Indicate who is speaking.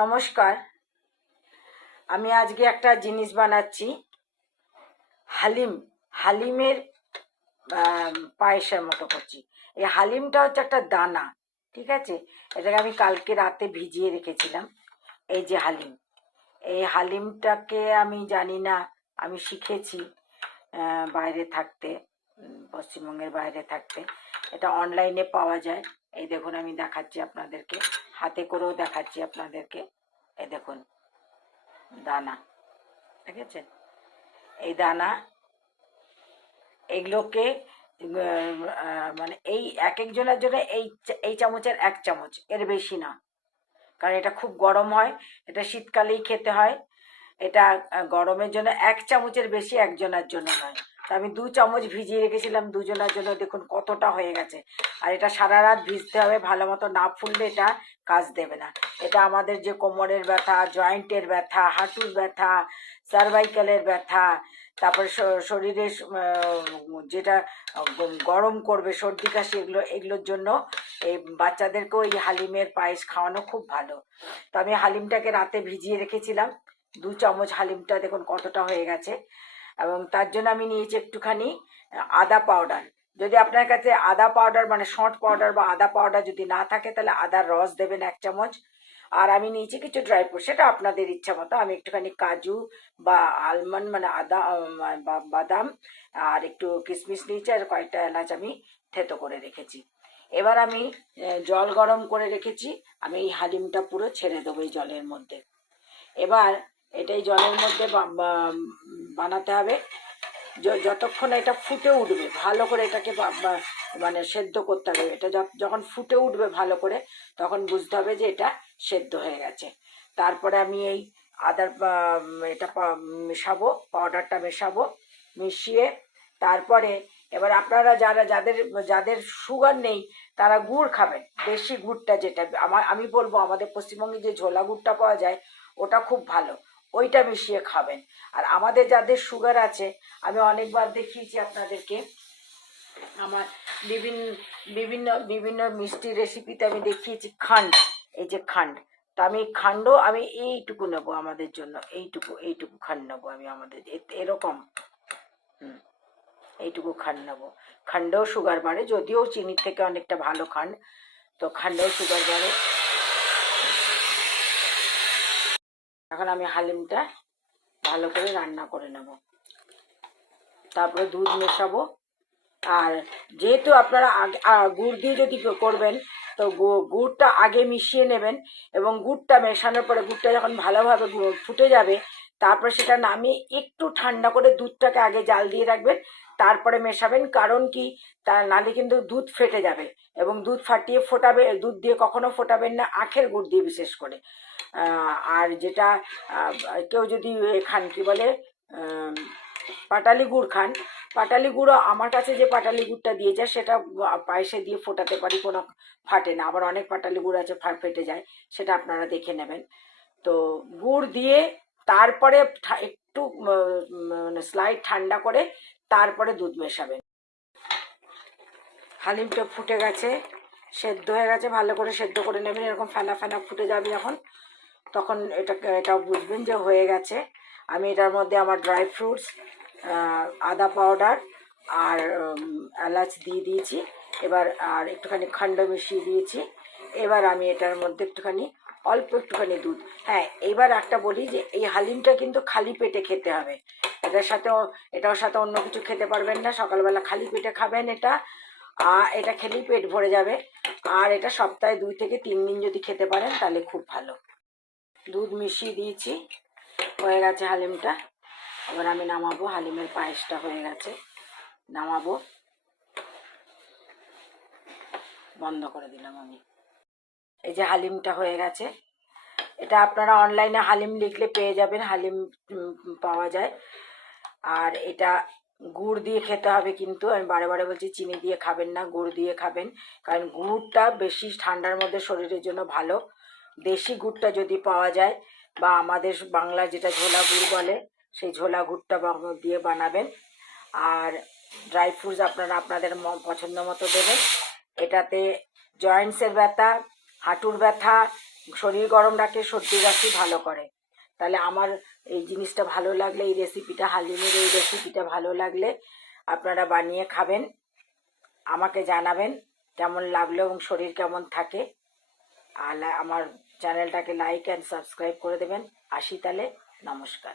Speaker 1: নমস্কার। আমি আজকে একটা জিনিস বানাচ্ছি। হালিম, হালিমের পায়েসের মতো করছি। এই হালিমটা হচ্ছে একটা দানা, ঠিক আছে? এটাকে আমি কালকে রাতে ভিজিয়ে রেখেছিলাম, এই যে হালিম। এই হালিমটাকে আমি জানি না, আমি শিখেছি বাইরে থাকতে পশ্চিমবঙ্গের বাইরে থাকতে। এটা অনলাইনে পাওয়া যায়। এই দেখুন, আমি দেখাচ্ছি আপনাদেরকে। হাতে করেও দেখাচ্ছি আপনাদেরকে। এই দেখুন, দানা ঠিক আছে এই দানা এগুলোকে মানে এই এক একজনের জন্য এই এই চামচের এক চামচ, এর বেশি না। কারণ এটা খুব গরম হয়, এটা শীতকালেই খেতে হয়। এটা গরমের জন্য এক চামচের বেশি একজনের জন্য নয়। তা আমি দু চামচ ভিজিয়ে রেখেছিলাম দুজনের জন্য, দেখুন কতটা হয়ে গেছে। আর এটা সারা রাত ভিজতে হবে, ভালো মতো না ফুললে এটা কাজ দেবে না। এটা আমাদের যে কোমরের ব্যথা, জয়েন্টের ব্যথা, হাঁটুর ব্যথা সার্ভাইকালের ব্যথা, তারপর শরীরে যেটা গরম করবে, সর্দি কাশি, এগুলো, এগুলোর জন্য এই বাচ্চাদেরকেও এই হালিমের পায়েস খাওয়ানো খুব ভালো। তো আমি হালিমটাকে রাতে ভিজিয়ে রেখেছিলাম, দু চামচ হালিমটা দেখুন কতটা হয়ে গেছে। এবং তার জন্য আমি নিয়েছি একটুখানি আদা পাউডার যদি আপনার কাছে আদা পাউডার মানে শর্ট পাউডার বা আদা পাউডার যদি না থাকে, তাহলে আদার রস দেবেন এক চামচ। আর আমি নিয়েছি কিছু ড্রাই ফ্রুট সেটা আপনাদের ইচ্ছা মতো। আমি একটুখানি কাজু বা আলমন্ড মানে আদা বা বাদাম, আর একটু কিশমিশ নিয়েছি, আর কয়েকটা এলাচ আমি থেতো করে রেখেছি। এবার আমি জল গরম করে রেখেছি। আমি এই হালিমটা পুরো ছেড়ে দেবো এই জলের মধ্যে। এবার এটাই জলের মধ্যে বানাতে হবে। যতক্ষণ এটা ফুটে উঠবে, ভালো করে এটাকে মানে সেদ্ধ করতে হবে। এটা যখ- যখন ফুটে উঠবে ভালো করে, তখন বুঝতে হবে যে এটা সেদ্ধ হয়ে গেছে। তারপরে আমি এই আদার এটা মেশাবো, পাউডারটা মেশাবো, মিশিয়ে তারপরে এবার আপনারা যারা, যাদের যাদের সুগার নেই, তারা গুড় খাবেন, দেশি গুড়টা যেটা। আমার আমি বলব আমাদের পশ্চিমবঙ্গে যে ঝোলা গুড়টা পাওয়া যায়, ওটা খুব ভালো। ওইটা মিশিয়ে খাবেন। আর আমাদের যাদের সুগার আছে, আমি অনেকবার দেখিয়েছি আপনাদেরকে। আমার বিভিন্ন বিভিন্ন বিভিন্ন মিষ্টি রেসিপিতে আমি দেখিয়েছি খান্ড, এই যে খান্ড। তো আমি খান্ড আমি এইটুকু নেব আমাদের জন্য, এইটুকু এইটুকু খান্ড নেব আমি আমাদের এরকম। হুম, এইটুকু খান্ড নেব। খান্ডেও সুগার বাড়ে, যদিও চিনির থেকে অনেকটা ভালো খান্ড, তো খান্ডেও সুগার বাড়ে। এখন আমি হালিমটা ভালো করে রান্না করে নেব। তারপরে দুধ মেশাবো। আর যেহেতু আপনারা গুড় দিয়ে যদি করবেন, তো গুড়টা আগে মিশিয়ে নেবেন এবং গুড়টা মেশানোর পরে গুড়টা যখন ভালোভাবে ফুটে যাবে, তারপরে সেটা নামিয়ে একটু ঠান্ডা করে দুধটাকে আগে জাল দিয়ে রাখবেন। তারপরে মেশাবেন, কারণ কি? তা নালে কিন্তু দুধ ফেটে যাবে এবং দুধ ফাটিয়ে ফোটাবে, দুধ দিয়ে কখনো ফোটাবেন না, আখের গুড় দিয়ে বিশেষ করে। আর যেটা কেউ যদি খান, কি বলে পাটালি গুড় খান, পাটালি গুঁড়ো আমার কাছে যে পাটালি গুড়টা দিয়ে যায় সেটা পায়েসে দিয়ে ফোটাতে পারি, কোনো ফাটে না। আবার অনেক পাটালি গুড় আছে, ফেটে যায়, সেটা আপনারা দেখে নেবেন। তো গুড় দিয়ে তারপরে একটু মানে স্লাইড ঠান্ডা করে তারপরে দুধ মেশাবেন। হালিমটা ফুটে গেছে, সেদ্ধ হয়ে গেছে, ভালো করে সেদ্ধ করে নেবেন। এরকম ফেনা ফেনা ফুটে যাবে যখন। তখন এটা এটা বুঝবেন যে হয়ে গেছে। আমি এটার মধ্যে আমার ড্রাই ফ্রুটস আদা পাউডার আর এলাচ দিয়ে দিয়েছি। এবার আর একটুখানি খান্ড মিশিয়ে দিয়েছি। এবার আমি এটার মধ্যে একটুখানি, অল্প একটুখানি দুধ। হ্যাঁ এবার একটা বলি যে এই হালিমটা কিন্তু খালি পেটে খেতে হবে। এটার সাথেও, এটার সাথে অন্য কিছু খেতে পারবেন না। সকালবেলা খালি পেটে খাবেন এটা। আর এটা খেলেই পেট ভরে যাবে। আর এটা সপ্তাহে দুই থেকে তিন দিন যদি খেতে পারেন, তাহলে খুব ভালো। দুধ মিশিয়ে দিয়েছি। হয়ে গেছে হালিমটা। এবার আমি নামাবো হালিমের পায়েসটা হয়ে গেছে। নামাবো। বন্ধ করে দিলাম আমি। এই যে হালিমটা হয়ে গেছে। এটা আপনারা অনলাইনে হালিম লিখলে পেয়ে যাবেন, হালিম পাওয়া যায়। আর এটা গুড় দিয়ে খেতে হবে কিন্তু, আমি বারে বারে বলছি চিনি দিয়ে খাবেন না, গুড় দিয়ে খাবেন। কারণ গুড়টা বেশি ঠান্ডার মধ্যে শরীরের জন্য ভালো। দেশি গুড়টা যদি পাওয়া যায় বা আমাদের বাংলা যেটা ঝোলা গুড় বলে, সেই ঝোলা গুড়টা দিয়ে বানাবেন। আর ড্রাই ফ্রুটস আপনারা আপনাদের পছন্দ মতো দেবেন। এটাতে জয়েন্টসের ব্যথা, হাঁটুর ব্যথা, শরীর গরম রাখে, সর্দি কাশি ভালো করে। তাহলে আমার এই জিনিসটা ভালো লাগলে, এই রেসিপিটা হালিমের এই রেসিপিটা ভালো লাগলে আপনারা বানিয়ে খাবেন। আমাকে জানাবেন কেমন লাগল এবং শরীর কেমন থাকে। আর আমার চ্যানেলটাকে লাইক অ্যান্ড সাবস্ক্রাইব করে দেবেন। আসি তাহলে নমস্কার।